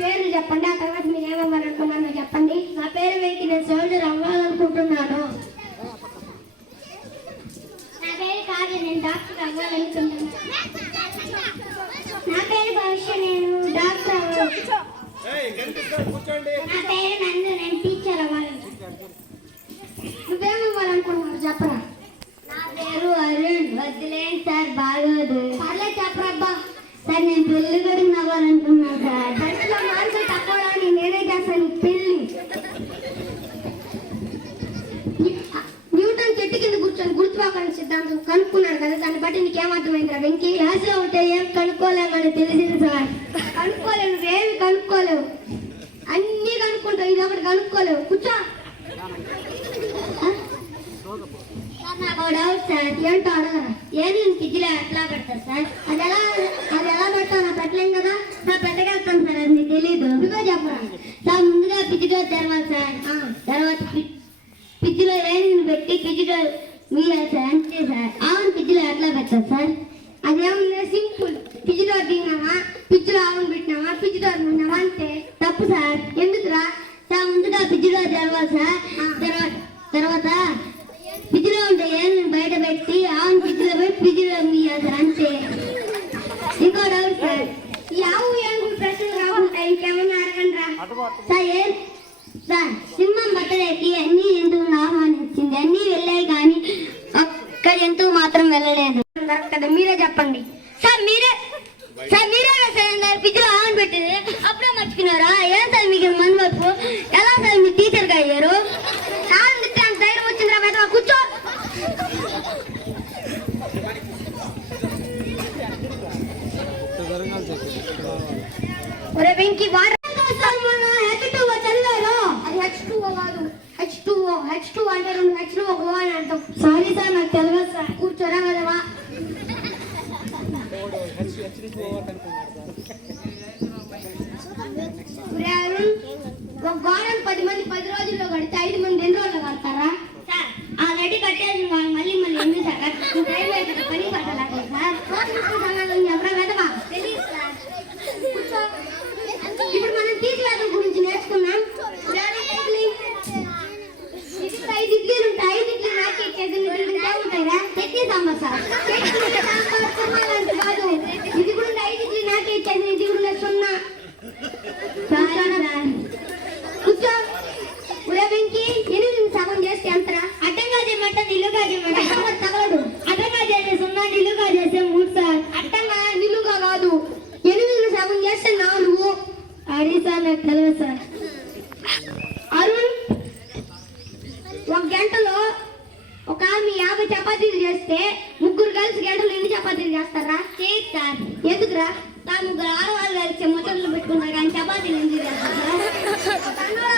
పేర్లు చెప్పండి, ఆ తర్వాత మీరు ఏమవ్వాలనుకున్నారో చెప్పండి. నా పేరు వెంకి, నేను సోల్జర్ అవ్వాలనుకుంటున్నాను. నా పేరు కావ్య, నేను డాక్టర్ అవ్వాలనుకుంటున్నాను. నా పేరు భవిష్య, నేను డాక్టర్ అవ్వాలి. నా పేరు నందు, నేను టీచర్ అవ్వాలనుకుంటున్నాను. నువ్వేమవ్వాలనుకుంటున్నావు చెప్పరా? నా పేరు అరుణ్. వద్దులేండి సార్, బాగోదు. పర్లేదు చెప్పరబ్బా. సార్ నేను పెళ్లి కొడుకుని అవ్వాలనుకున్నాను సార్. బస్సులో మార్కులు తక్కువని నేనే చేస్తాను పెళ్లి. న్యూటన్ చెట్టు కింద కూర్చొని గురుత్వాకర్షణ సిద్ధాంతం కనుక్కున్నాడు కదా, దాన్ని బట్టి నీకేమర్థమైందిరా వెంకీ? క్లాసులో ఉంటే ఏం కనుక్కోలేమని తెలిసింది సార్. కనుక్కోలేవు, నువ్వేమి కనుక్కోలేవు, అన్నీ కనుక్కుంటావు, ఇది ఒకటి కనుక్కోలేవు. కూర్చో. నాకు డౌట్ సార్. ఏంటో అడగరా? ఏది పిజ్జిలో ఎట్లా పెడతారు సార్? అది ఎలా పెడతావు? నా పెట్టలేం కదా. నా పెట్టగలుగుతాను సార్, అది నీకు తెలీదు. నువ్వే చెప్పరా సార్. ముందుగా పిజ్జిలో తెరవాలి సార్. తర్వాత పిజ్జిలో ఏది పెట్టి పిజ్జిలో మీయాలి సార్, అంతే సార్. ఆవును పిజ్జిలో ఎట్లా పెడతారు సార్? అదేమన్నా సింపుల్. పిజ్జిలో దిగినామా, పిజ్జిలో ఆవును పెట్టినామా, పిజ్జిలో ఉన్నామా అంతే. తప్పు సార్. ఎందుకురా సార్? ముందుగా పిజ్జిలో తెరవాలి సార్. తర్వాత పిజ్జిలో ఉంటే ఏమి బయట పెట్టి ఆవును పిజ్జిలో పెట్టి పిజ్జిలో మీయాలి సార్, అంతే. ఇంకో డౌట్ సార్. ఈ ఆవు ఏనుగులు ప్రశ్నలు రాకుండా ఇంకేమన్నా అడగండి రా సార్. సార్ సింహం బట్టలేకి అన్ని జంతువులను ఆహ్వానించింది, అన్ని వెళ్ళాయి కానీ ఒక్క జంతువు మాత్రం వెళ్ళలేదు కదా. మీరే చెప్పండి సార్. మీరే సార్ పిజ్జిలో ఆవును పెట్టింది, అప్పుడే మర్చిపోయినారా? ఏం సార్ మీకు మన వరకు? ఎలా సార్ మీరు టీచర్గా అయ్యారు? ధైర్యం వచ్చిందిరా పెద్ద. కూర్చో. ఒరే వెంకీ, వాటర్ H2O చదివారు. అది H2O కాదు, H2O. H2 అంటే రెండు H2O అని అంటాం. సారీ సార్, నాకు తెలియదు సార్. కూర్చోరా కదవా. ఒక గోడను 10 మంది 10 రోజుల్లో కడితే 5 మంది ఎన్ని రోజుల్లో కడతారా సార్? ఆల్రెడీ కట్టేసి మళ్ళీ ఎందుకు సార్? టైం అవుతుంది, పని పట్టలేదు సార్. ఎవరా వెదవా? తెలియదు సార్. ఇప్పుడు మనం తీసివేదం గురించి నేర్చుకున్నాం. 5 ఇడ్లీలు ఉంటాయి, 5 ఇడ్లీ నాకే ఇచ్చేది. ఉంటాయిరా చట్నీ సాంబార్ సార్. సాంబార్ కాదు, ఇది కూడా 5 ఇడ్లీ నాకే ఇచ్చేది, ఇది కూడా 0. కూర్చో. ఉరే వెంకీ, 8 సగం చేస్తే ఎంతరా? అడ్డంగా చేయమంటే నిలుగా చేయమంటే తగలడు. అడ్డంగా చేసే 0, నిలుగా చేసే 3 సార్. అడ్డంగా నిలుగా కాదు, 8 సగం చేస్తే 4. అరే సార్, నాకు తెలియదు సార్. అరుణ్, 1 గంటలో ఒక ఆమె 50 చపాతీలు చేస్తే 3 కలిసి గంటలు ఎన్ని చపాతీలు చేస్తారా? చేయదు సార్. ఎందుకురా? 3 ఆడవాళ్ళు కలిసి ముచ్చట్లు పెట్టుకున్నారు కానీ చపాతీలు ఎందుకు చేస్తారు?